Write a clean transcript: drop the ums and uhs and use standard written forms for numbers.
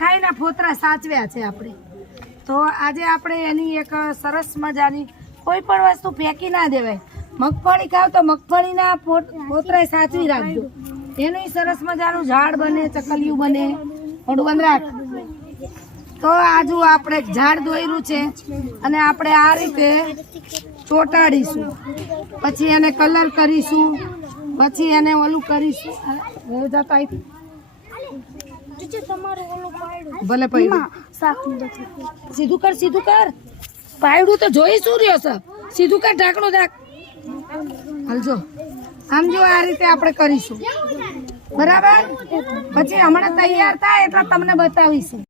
ખાઈને ફોતરા સાચવ્યા છે આપણે. તો આજે આપણે એની એક સરસ મજાની કોઈ પણ વસ્તુ ફેંકી ના દેવાય. મગફળી ખાવ તો મગફળીના ફોતરા સાચવી રાખજો. એનું સરસ મજાનું ઝાડ બને, ચકલિયું બને. થોડું બંધ રાખ. તો આજુ આપણે ઝાડ દોર્યું છે અને આપણે આ રીતે ચોંટાડીશું, પછી એને કલર કરીશું, પછી એને ઓલું કરીશું. ભલે સીધું કર, સીધું કર. પાયડું તો જોઈ શું રહ્યો છે? સીધું કર, ઢાંકણું રાખ. હાલજો આમ જો આ રીતે આપણે કરીશું, બરાબર? પછી હમણાં તૈયાર થાય એટલે તમને બતાવીશું.